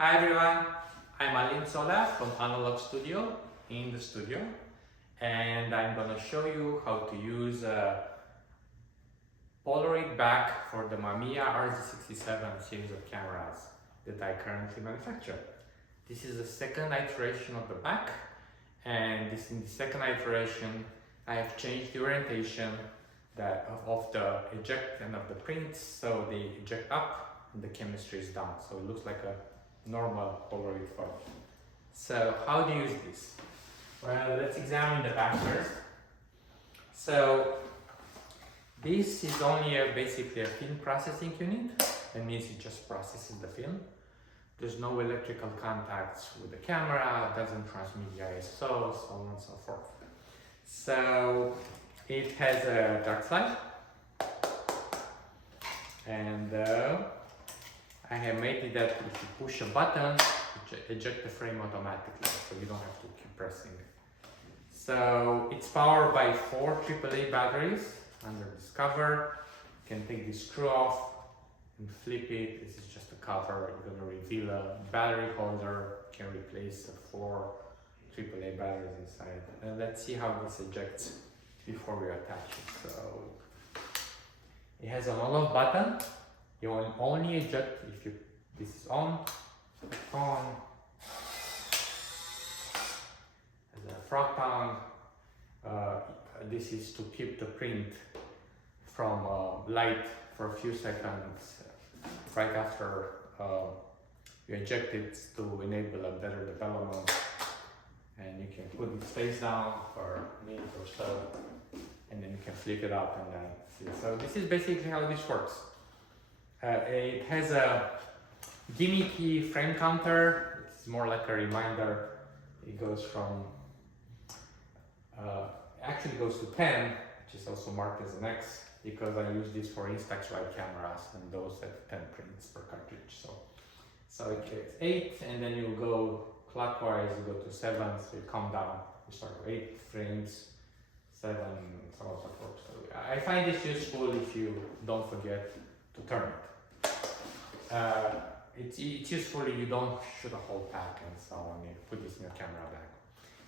Hi everyone, I'm Alim Sola from Analogue.Studio in the studio, and I'm gonna show you how to use a Polaroid Back for the Mamiya RZ67 series of cameras that I currently manufacture. This is the second iteration of the back, and in the second iteration I have changed the orientation of the eject and of the prints, so they eject up and the chemistry is down, so it looks like a normal Polaroid photo. So how do you use this? Well, let's examine the back first. So this is only basically a film processing unit. That means it just processes the film. There's no electrical contacts with the camera, doesn't transmit the ISO, so on and so forth. So it has a dark slide, and I have made it that if you push a button, it ejects the frame automatically, so you don't have to keep pressing it. So it's powered by 4 AAA batteries under this cover. You can take this screw off and flip it. This is just a cover. You're going to reveal a battery holder. You can replace the 4 AAA batteries inside. And let's see how this ejects before we attach it. So it has an on-off button. You will only eject if this is on. As a front on, this is to keep the print from light for a few seconds right after you eject it, to enable a better development. And you can put it face down for a minute or so, and then you can flip it up and then see. So this is basically how this works. It has a gimmicky frame counter. It's more like a reminder. It goes from, actually goes to 10, which is also marked as an X, because I use this for Instax wide cameras, and those have 10 prints per cartridge. So it gets 8, and then you go clockwise, you go to 7, so you come down, you start with 8 frames, 7, so on and so forth. So I find this useful if you don't forget to turn it. It's useful if you don't shoot a whole pack and so on. You put this in your camera bag.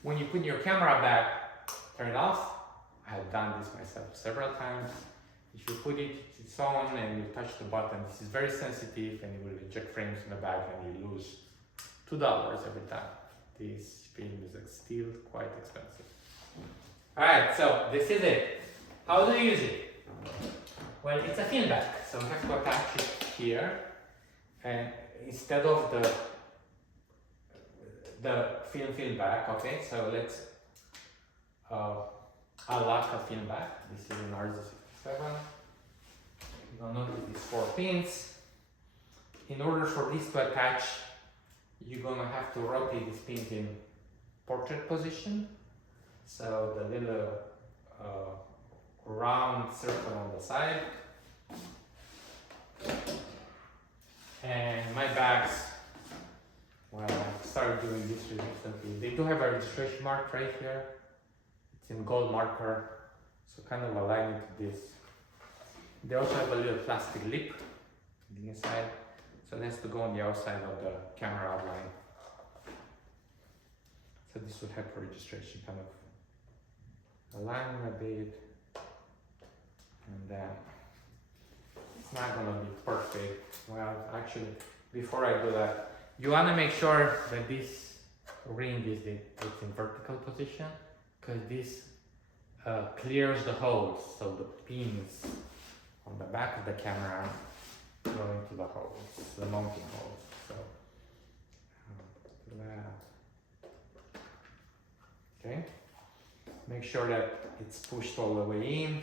When you put your camera bag, turn it off. I have done this myself several times. If you put it's on and you touch the button, this is very sensitive and it will eject frames in the bag and you lose $2 every time. This film is still quite expensive. Alright, so this is it. How do you use it? Well, it's a film bag, so I have to attach it here, and instead of the film back, okay, so let's unlock a film back. This is an RZ67. You're gonna notice these 4 pins. In order for this to attach, you're gonna have to rotate these pins in portrait position. So the little round circle on the side. And my bags, well, I started doing this recently. They do have a registration mark right here. It's in gold marker, so kind of align it to this. They also have a little plastic lip on the inside, so it has to go on the outside of the camera outline. So this would help for registration, kind of align a bit, and then it's not gonna be perfect. Well, actually, before I do that, you wanna make sure that this ring is in vertical position, because this clears the holes, so the pins on the back of the camera go into the holes, the mounting holes. So, okay. Make sure that it's pushed all the way in.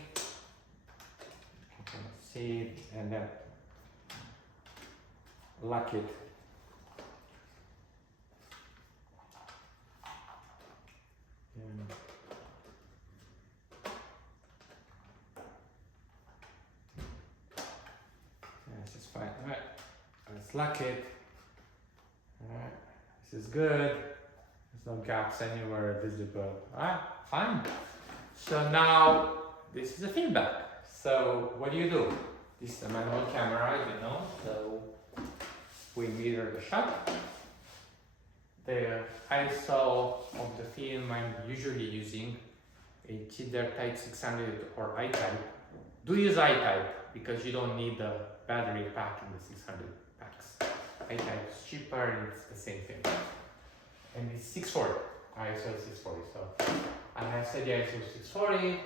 You can see it, and then lock it. This is fine. All right, let's lock it. All right, this is good. There's no gaps anywhere visible. All right, fine. So now this is a film back. So what do? This is a manual camera, you know. So we meter the shot. the ISO of the film I'm usually using, it's either type 600 or itype. Do use itype because you don't need the battery pack in the 600 packs. itype is cheaper and it's the same thing. And it's 640, ISO 640. So I have set the ISO 640.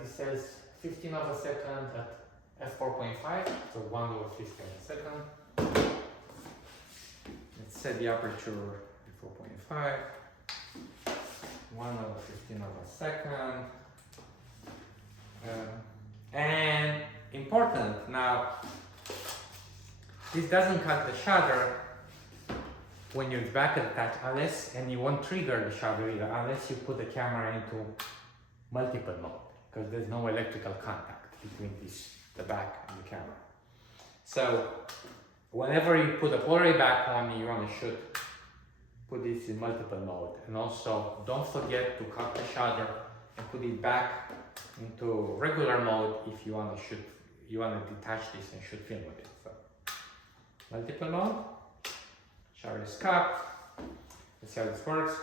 This says 15 of a second at f4.5, so 1 over 15 of a second. Let's set the aperture to 4.5, 1 over 15 of a second. And important now, this doesn't cut the shutter when you're back attached unless, and you won't trigger the shutter either unless you put the camera into multiple mode, because there's no electrical contact between the back and the camera. So whenever you put a Polaroid back on, you want to shoot, put this in multiple mode. And also don't forget to cut the shutter and put it back into regular mode if you want to shoot, you want to detach this and shoot film with it. So multiple mode, shutter is cut. Let's see how this works.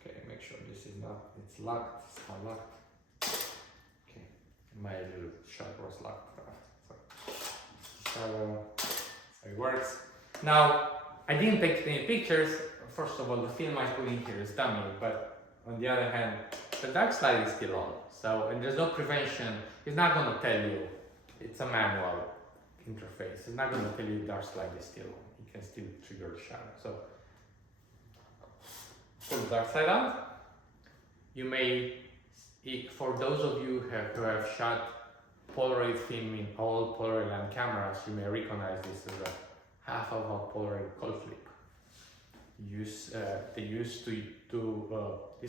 Okay, make sure this is not, it's locked, it's not locked. Okay, my little shutter was locked. So it works. Now, I didn't take any pictures. First of all, the film I put in here is dummy, but on the other hand, the dark slide is still on. So, and there's no prevention. It's not going to tell you. It's a manual interface. It's not going to tell you the dark slide is still on. You can still trigger the shutter. So, pull the dark side out. You may, for those of you who have shot Polaroid film in all Polaroid lamp cameras, you may recognize this as a half of a Polaroid cold flip. This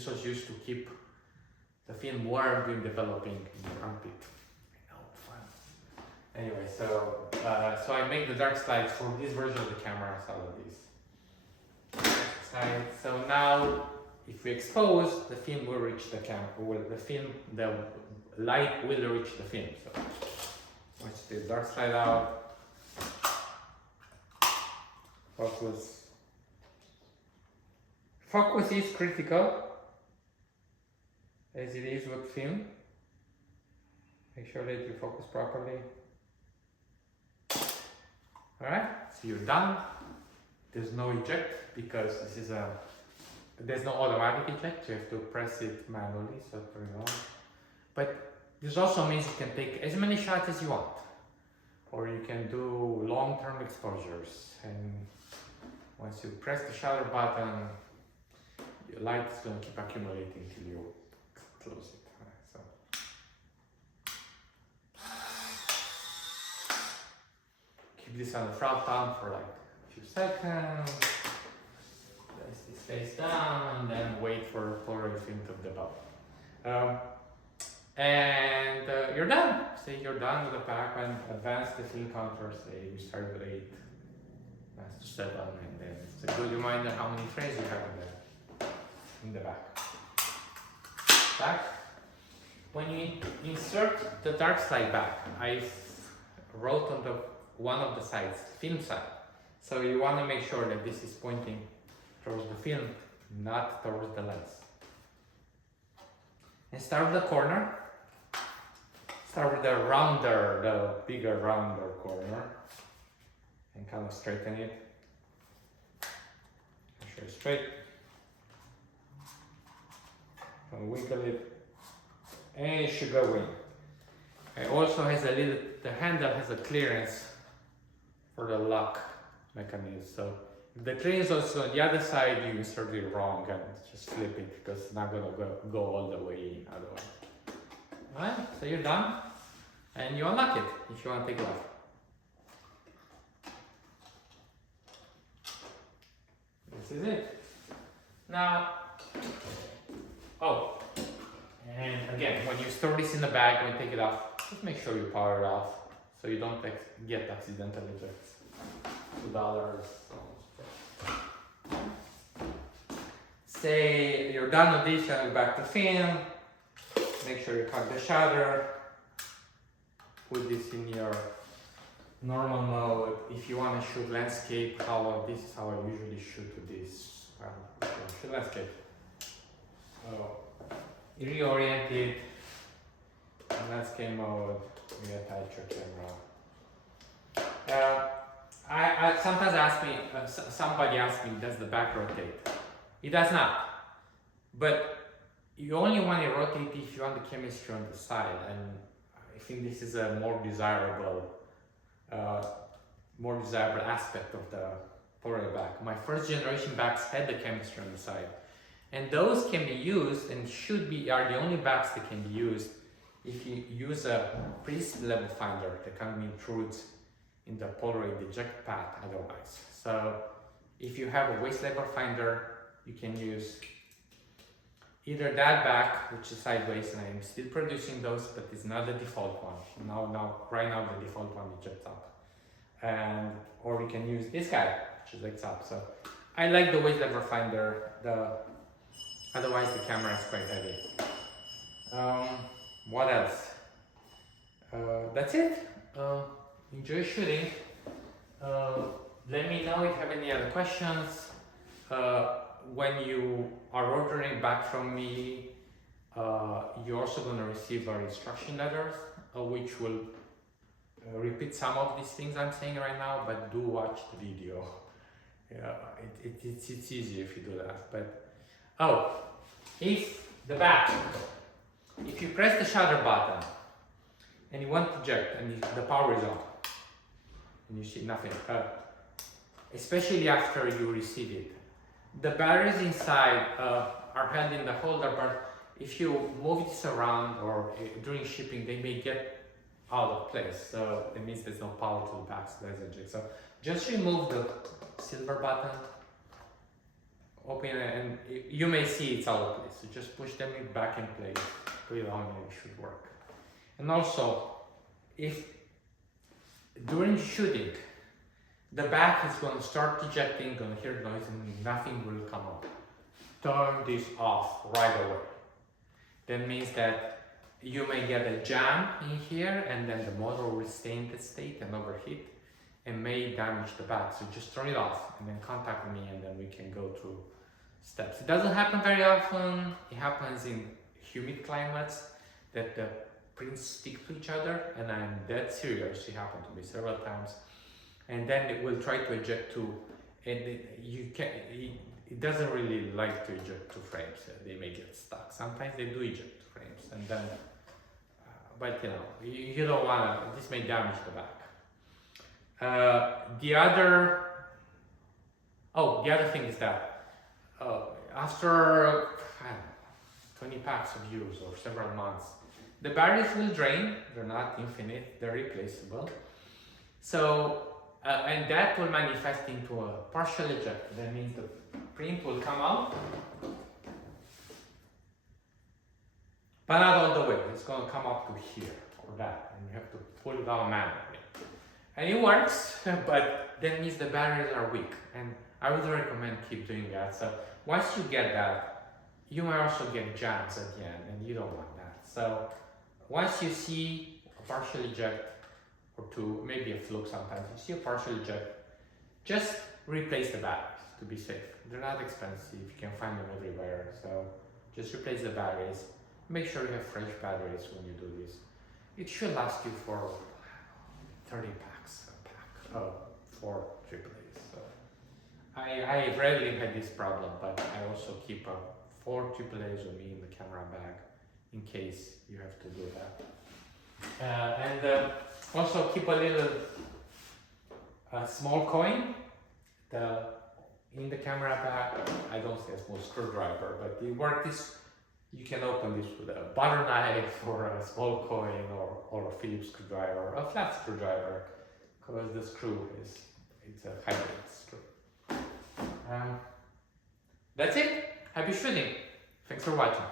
was used to keep the film warm during developing in the armpit. Anyway, so I make the dark slides for this version of the camera out of this. So now, if we expose, the film will reach the camera. The light will reach the film. So watch the dark slide out. Focus. Focus is critical, as it is with film. Make sure that you focus properly. Alright, so you're done. There's no eject because there's no automatic eject. You have to press it manually, so turn it on. But this also means you can take as many shots as you want, or you can do long-term exposures. And once you press the shutter button, your light is going to keep accumulating until you close it. So. Keep this on the front on for like a few seconds. Place this face down and then wait for Polaroid film to develop. And you're done. Say you're done with the pack and advance the film counter. Say we start with 8, advance to 7, and then it's a good reminder how many frames you have in the back. When you insert the dark slide back, I wrote on one of the sides, film side. So you want to make sure that this is pointing towards the film, not towards the lens. And start with the corner. Start with the bigger rounder corner, and kind of straighten it. Make sure it's straight. And wiggle it, and it should go in. It also has the handle has a clearance for the lock mechanism. So if the clearance also on the other side, you insert it wrong and just flip it because it's not gonna go all the way in otherwise. Alright, so you're done, and you unlock it if you want to take it off. This is it. Now, and again, when you store this in the bag, when you take it off, just make sure you power it off so you don't get accidental ejects. $2. Say you're done with this, you go back to film. Make sure you cut the shutter. put this in your normal mode. If you want to shoot landscape, this is how I usually shoot with this. Shoot landscape. So reorient it in landscape mode. Reattach your camera. I sometimes somebody asks me, does the back rotate? It does not. But you only want to rotate if you want the chemistry on the side, and I think this is a more desirable aspect of the Polaroid back. My first generation backs had the chemistry on the side, and those can be used and are the only backs that can be used if you use a prism level finder that kind of intrudes in the Polaroid eject path otherwise. So if you have a waist level finder, you can use either that back, which is sideways, and I'm still producing those, but it's not the default one. Right now the default one ejects up. Or you can use this guy, which ejects up. So I like the waist level finder. Otherwise the camera is quite heavy. What else? That's it. Enjoy shooting. Let me know if you have any other questions. When you are ordering back from me, you're also going to receive our instruction letters, which will repeat some of these things I'm saying right now, but do watch the video. Yeah, it's easy if you do that. But if you press the shutter button and you want to eject and the power is on and you see nothing, especially after you receive it, the batteries inside are held in the holder, but if you move this around or during shipping, they may get out of place. So it means there's no power to the back, so there's a jig. So just remove the silver button, open it, and you may see it's out of place. So just push them back in place, put it on, and it should work. And also, if during shooting, the back is going to start ejecting, going to hear noise, and nothing will come up. Turn this off right away. That means that you may get a jam in here, and then the motor will stay in that state and overheat and may damage the back. So just turn it off and then contact me, and then we can go through steps. It doesn't happen very often. It happens in humid climates that the prints stick to each other, and I'm dead serious. It happened to me several times. And then it will try to eject two, and it doesn't really like to eject two frames. They may get stuck. Sometimes they do eject two frames, and then, but you don't want to. This may damage the back. The other thing is that after 20 packs of use or several months, the batteries will drain. They're not infinite. They're replaceable. So. And that will manifest into a partial eject. That means the print will come out, but not all the way. It's going to come up to here or that, and you have to pull it down manually. And it works, but that means the batteries are weak. And I would recommend keep doing that. So once you get that, you might also get jams at the end, and you don't want that. So once you see a partial eject, or two, maybe a fluke sometimes, you see a partial eject, just replace the batteries to be safe. They're not expensive, you can find them everywhere, so just replace the batteries. Make sure you have fresh batteries when you do this. It should last you for 30 packs a pack for AAAs. So I rarely had this problem, but I also keep 4 AAAs with me in the camera bag in case you have to do that. Also keep a little small coin in the camera bag. I don't say a small screwdriver, but you can open this with a butter knife or a small coin or a Phillips screwdriver or a flat screwdriver, because the screw it's a hybrid screw. That's it. Happy shooting. Thanks for watching.